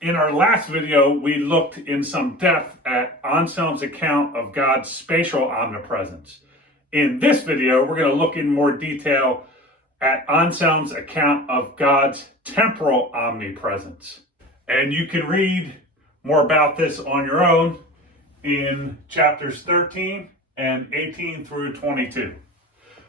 In our last video, we looked in some depth at Anselm's account of God's spatial omnipresence. In this video, we're going to look in more detail at Anselm's account of God's temporal omnipresence. And you can read more about this on your own in chapters 13 and 18 through 22.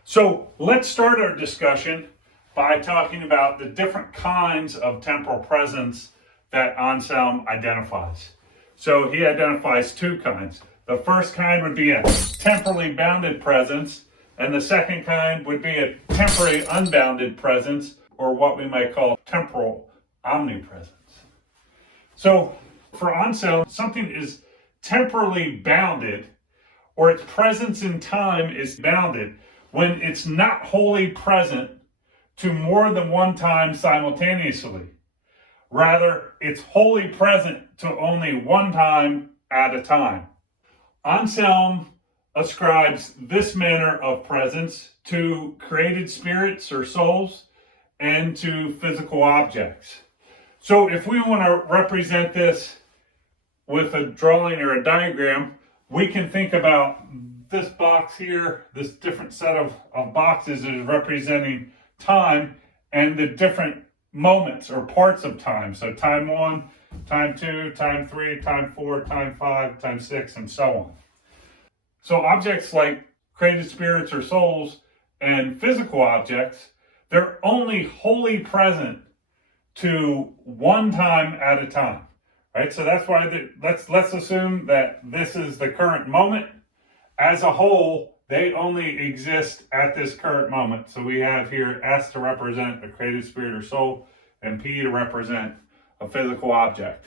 So let's start our discussion by talking about the different kinds of temporal presence that Anselm identifies. So he identifies two kinds. The first kind would be a temporally bounded presence, and the second kind would be a temporally unbounded presence, or what we might call temporal omnipresence. So for Anselm, something is temporally bounded, or its presence in time is bounded, when it's not wholly present to more than one time simultaneously. Rather, it's wholly present to only one time at a time. Anselm ascribes this manner of presence to created spirits or souls and to physical objects. So if we want to represent this with a drawing or a diagram, we can think about this box here, this different set of boxes is representing time and the different moments or parts of time. So time 1, time 2, time 3, time 4, time 5, time 6, and so on. So objects like created spirits or souls and physical objects, they're only wholly present to one time at a time, right? So that's why let's assume that this is the current moment. As a whole, they only exist at this current moment. So we have here S to represent a created spirit or soul, and P to represent a physical object,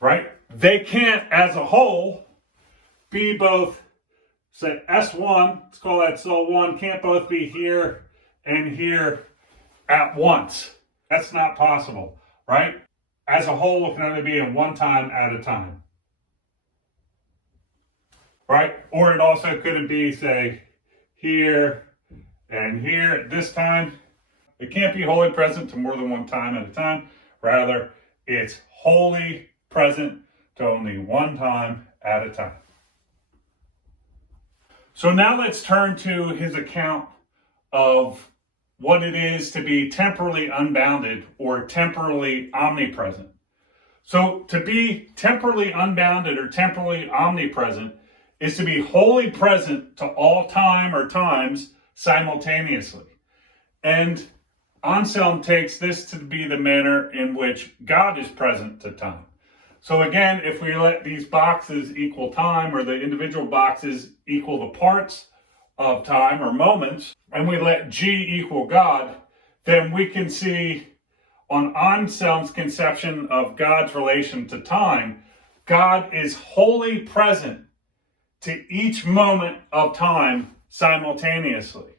right? They can't, as a whole, be both, say S1, let's call that soul 1, can't both be here and here at once. That's not possible, right? As a whole, it can only be in one time at a time. Right? Or it also couldn't be, say, here and here at this time. It can't be wholly present to more than one time at a time. Rather, it's wholly present to only one time at a time. So now let's turn to his account of what it is to be temporally unbounded or temporally omnipresent. So to be temporally unbounded or temporally omnipresent is to be wholly present to all time or times simultaneously. And Anselm takes this to be the manner in which God is present to time. So again, if we let these boxes equal time, or the individual boxes equal the parts of time or moments, and we let G equal God, then we can see on Anselm's conception of God's relation to time, God is wholly present to each moment of time simultaneously.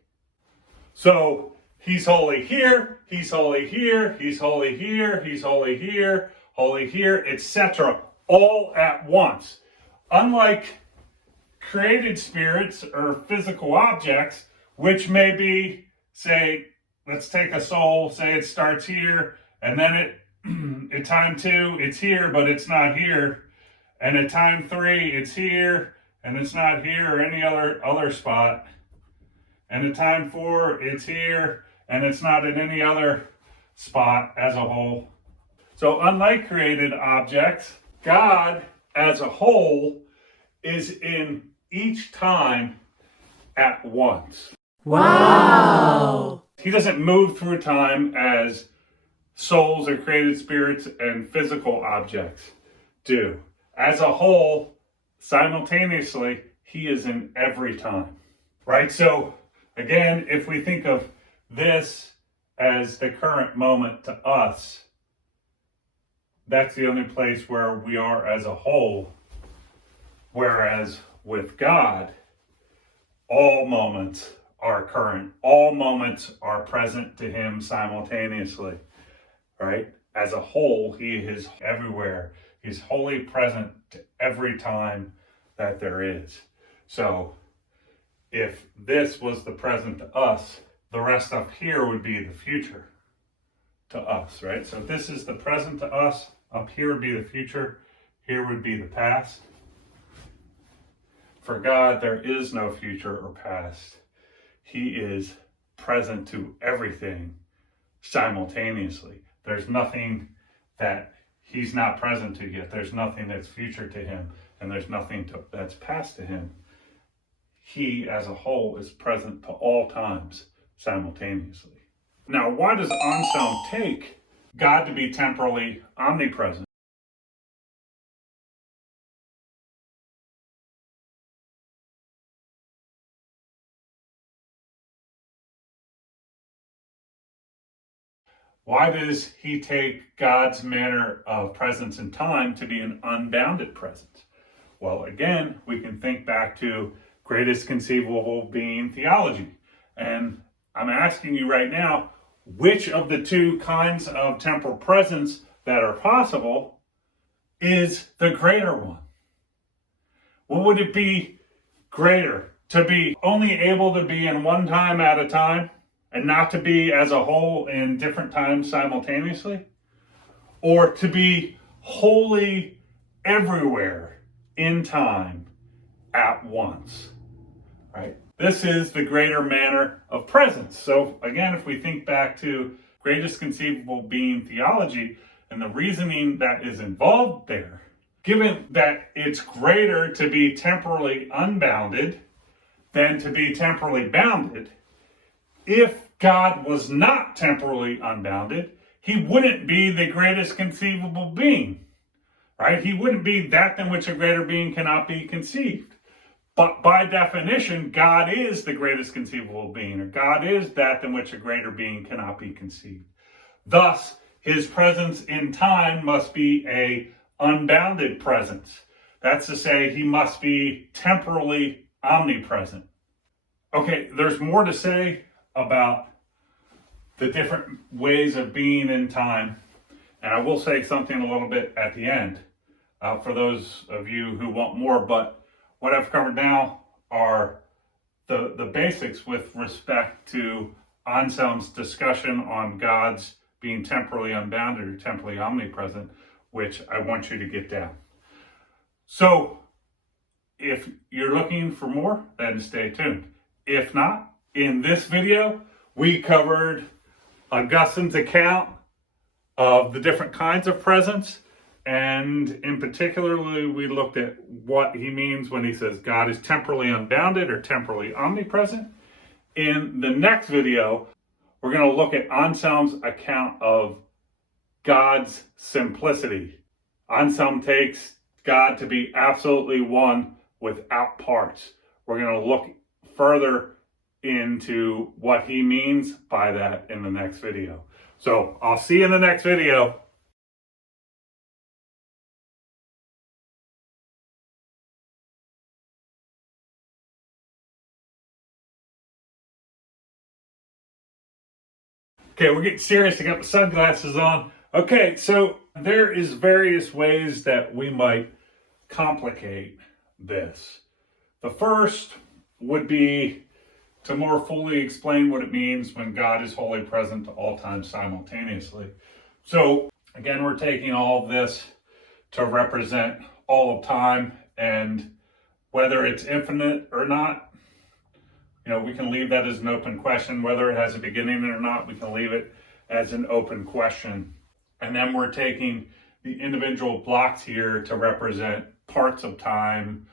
So he's wholly here, he's wholly here, he's wholly here, he's wholly here, etc., all at once. Unlike created spirits or physical objects, which may be, say, let's take a soul, say it starts here, and then at time 2, it's here, but it's not here. And at time 3, it's here, and it's not here or any other spot. And at time 4, it's here, and it's not at any other spot as a whole. So unlike created objects, God as a whole is in each time at once. Wow! He doesn't move through time as souls or created spirits and physical objects do. As a whole, simultaneously, he is in every time, right? So again, if we think of this as the current moment to us, that's the only place where we are as a whole. Whereas with God, all moments are current. All moments are present to him simultaneously, right? As a whole, he is everywhere. He's wholly present to every time that there is. So if this was the present to us, the rest up here would be the future to us, right? So this is the present to us Up here would be the future, here would be the past. For God, there is no future or past. He is present to everything simultaneously. There's nothing that he's not present to yet. There's nothing that's future to him, and there's nothing that's past to him. He, as a whole, is present to all times simultaneously. Now, why does Anselm take God to be temporally omnipresent? Why does he take God's manner of presence and time to be an unbounded presence? Well, again, we can think back to greatest conceivable being theology. And I'm asking you right now, which of the two kinds of temporal presence that are possible is the greater one? What would it be greater? To be only able to be in one time at a time and not to be as a whole in different times simultaneously? Or to be wholly everywhere in time at once, right? This is the greater manner of presence. So again, if we think back to greatest conceivable being theology and the reasoning that is involved there, given that it's greater to be temporally unbounded than to be temporally bounded, if God was not temporally unbounded, he wouldn't be the greatest conceivable being, right? He wouldn't be that than which a greater being cannot be conceived. But by definition, God is the greatest conceivable being, or God is that than which a greater being cannot be conceived. Thus, his presence in time must be a unbounded presence. That's to say, he must be temporally omnipresent. Okay, there's more to say about the different ways of being in time, and I will say something a little bit at the end for those of you who want more, but what I've covered now are the basics with respect to Anselm's discussion on God's being temporally unbounded or temporally omnipresent, which I want you to get down. So, if you're looking for more, then stay tuned. If not, in this video, we covered Augustine's account of the different kinds of presence, and in particular, we looked at what he means when he says God is temporally unbounded or temporally omnipresent. In the next video, we're going to look at Anselm's account of God's simplicity. Anselm takes God to be absolutely one without parts. We're going to look further into what he means by that in the next video. So I'll see you in the next video. Okay, we're getting serious. I got my sunglasses on. Okay, so there is various ways that we might complicate this. The first would be to more fully explain what it means when God is wholly present to all times simultaneously. So again, we're taking all of this to represent all of time, and whether it's infinite or not, we can leave that as an open question. Whether it has a beginning or not, we can leave it as an open question. And then we're taking the individual blocks here to represent parts of time,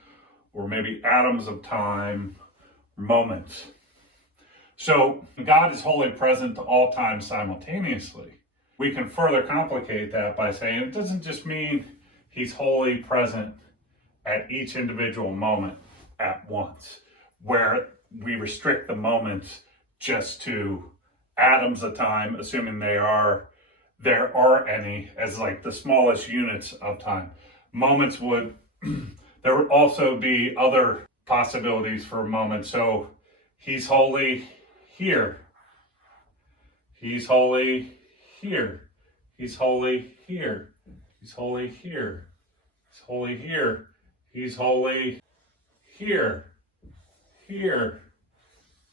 or maybe atoms of time, moments. So God is wholly present to all times simultaneously. We can further complicate that by saying it doesn't just mean he's wholly present at each individual moment at once, where we restrict the moments just to atoms of time, assuming there are any, as like the smallest units of time. Moments there would also be other possibilities for moments. So he's wholly here. He's wholly here. He's wholly here. He's wholly here. He's wholly here. He's wholly here.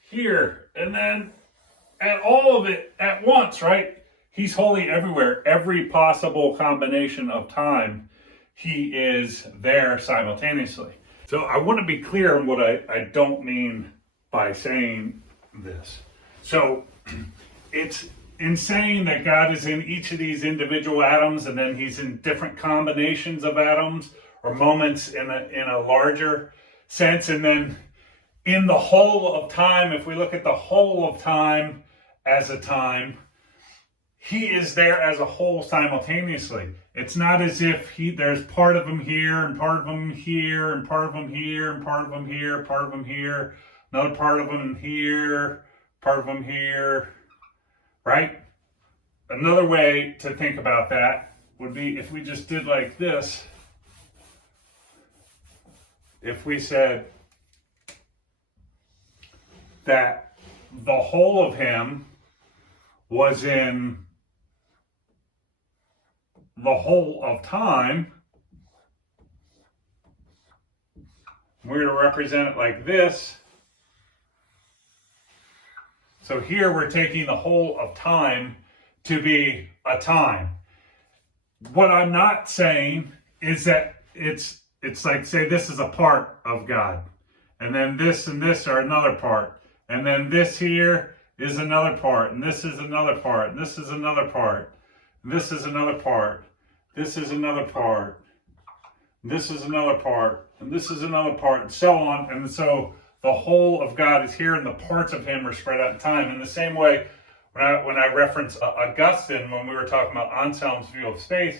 Here, and then at all of it at once, right? He's holy everywhere. Every possible combination of time, he is there simultaneously. So I want to be clear on what I don't mean by saying this. So it's in saying that God is in each of these individual atoms, and then he's in different combinations of atoms or moments in a larger sense. And then in the whole of time, if we look at the whole of time as a time, he is there as a whole simultaneously. It's not as if there's part of him here and part of him here and part of him here and part of him here, part of him here, another part of him here, part of him here, right? Another way to think about that would be if we just did like this. If we said that the whole of him was in the whole of time, we're going to represent it like this. So here we're taking the whole of time to be a time. What I'm not saying is that it's like, say this is a part of God, and then this and this are another part, and then this here is another part, and this is another part, and this is another part, and this is another part, this is another part, this is another part, and this is another part, and so on. And so the whole of God is here, and the parts of him are spread out in time. In the same way, when I reference Augustine, when we were talking about Anselm's view of space,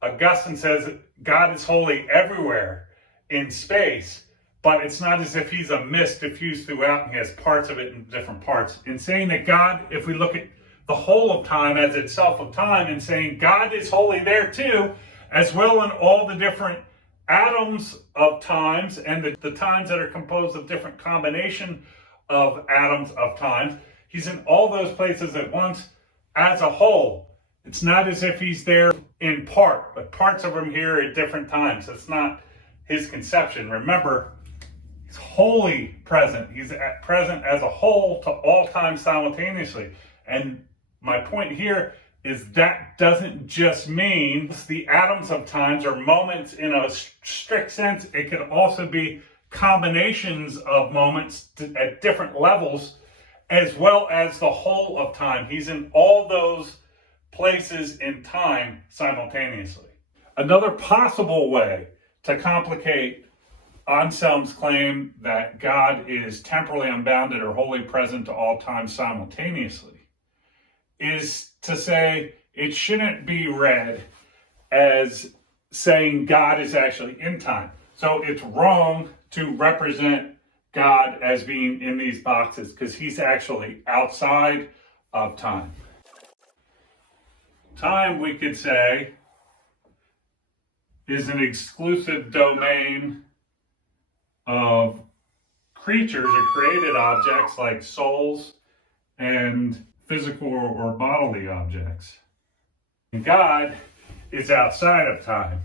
Augustine says God is holy everywhere in space, but it's not as if he's a mist diffused throughout and he has parts of it in different parts. In saying that God, if we look at the whole of time as itself of time, and saying God is holy there too, as well in all the different atoms of times and the times that are composed of different combination of atoms of times, he's in all those places at once as a whole. It's not as if he's there in part, but parts of him here at different times. That's not his conception. Remember, he's wholly present. He's present as a whole to all time simultaneously. And my point here is that doesn't just mean the atoms of times or moments in a strict sense. It could also be combinations of moments at different levels, as well as the whole of time. He's in all those places in time simultaneously. Another possible way to complicate Anselm's claim that God is temporally unbounded or wholly present to all time simultaneously is to say it shouldn't be read as saying God is actually in time. So it's wrong to represent God as being in these boxes, because he's actually outside of time. Time, we could say, is an exclusive domain of creatures or created objects like souls and physical or bodily objects. And God is outside of time.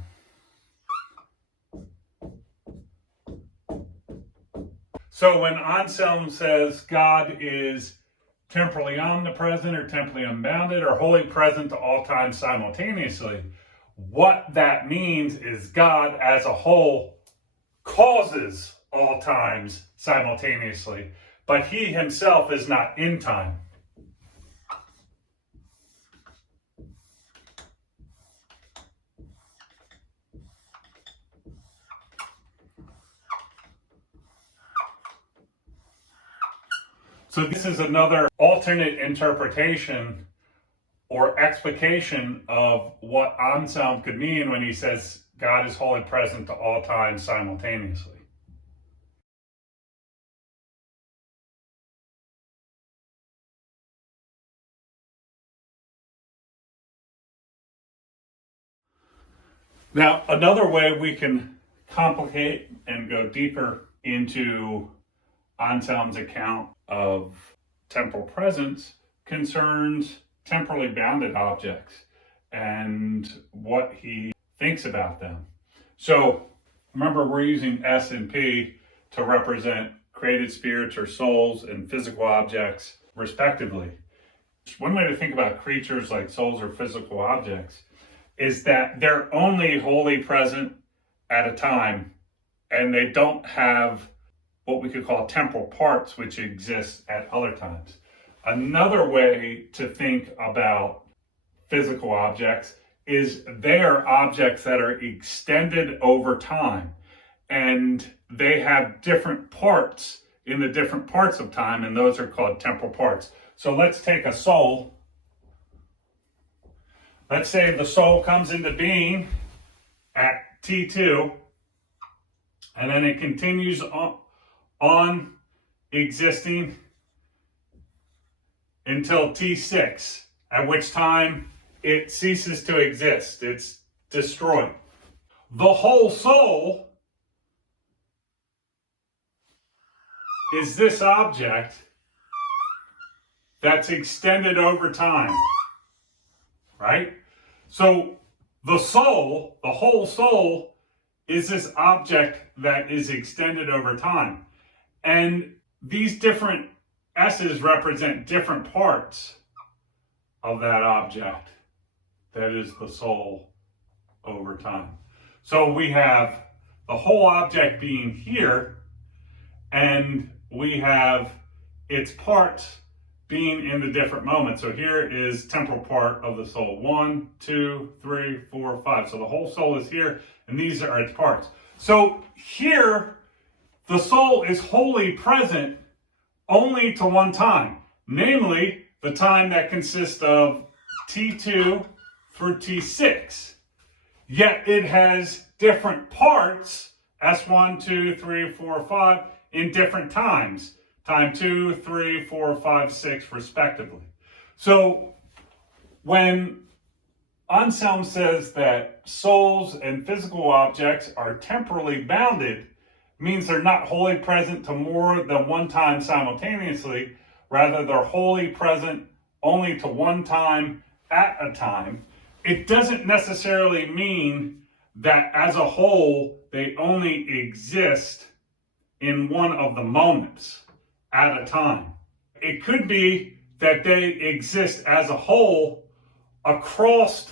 So when Anselm says God is temporally omnipresent or temporally unbounded or wholly present to all time simultaneously, what that means is God as a whole causes all times simultaneously, but he himself is not in time. So this is another alternate interpretation or explication of what Anselm could mean when he says God is wholly present to all times simultaneously. Now, another way we can complicate and go deeper into Anselm's account of temporal presence concerns temporally bounded objects and what he thinks about them. So remember, we're using S and P to represent created spirits or souls and physical objects respectively. One way to think about creatures like souls or physical objects is that they're only wholly present at a time, and they don't have what we could call temporal parts, which exist at other times. Another way to think about physical objects is they are objects that are extended over time, and they have different parts in the different parts of time, and those are called temporal parts. So let's take a soul. Let's say the soul comes into being at T2, and then it continues on existing until T6, at which time it ceases to exist. It's destroyed. The whole soul is this object that's extended over time, right? So the soul, the whole soul, is this object that is extended over time. And these different S's represent different parts of that object that is the soul over time. So we have the whole object being here, and we have its parts being in the different moments. So here is temporal part of the soul. 1, 2, 3, 4, 5. So the whole soul is here, and these are its parts. So here, the soul is wholly present only to one time, namely the time that consists of T2 through T6. Yet it has different parts, S1, 2, 3, 4, 5, in different times. Time 2, 3, 4, 5, 6, respectively. So when Anselm says that souls and physical objects are temporally bounded, means they're not wholly present to more than one time simultaneously. Rather, they're wholly present only to one time at a time. It doesn't necessarily mean that as a whole, they only exist in one of the moments at a time. It could be that they exist as a whole across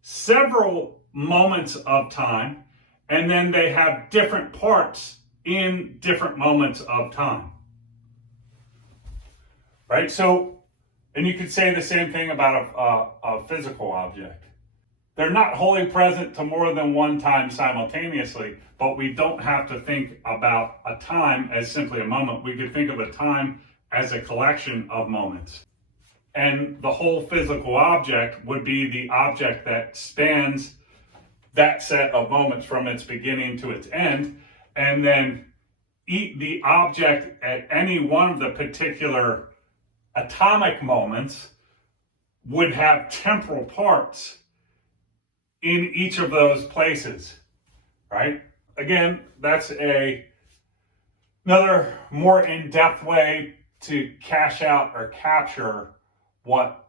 several moments of time, and then they have different parts in different moments of time. Right? So, and you could say the same thing about a physical object. They're not wholly present to more than one time simultaneously, but we don't have to think about a time as simply a moment. We could think of a time as a collection of moments. And the whole physical object would be the object that spans that set of moments from its beginning to its end, and then the object at any one of the particular atomic moments would have temporal parts in each of those places, right? Again, that's another more in-depth way to cash out or capture what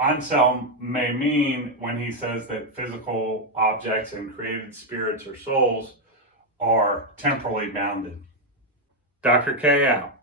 Anselm may mean when he says that physical objects and created spirits or souls are temporally bounded. Dr. K out.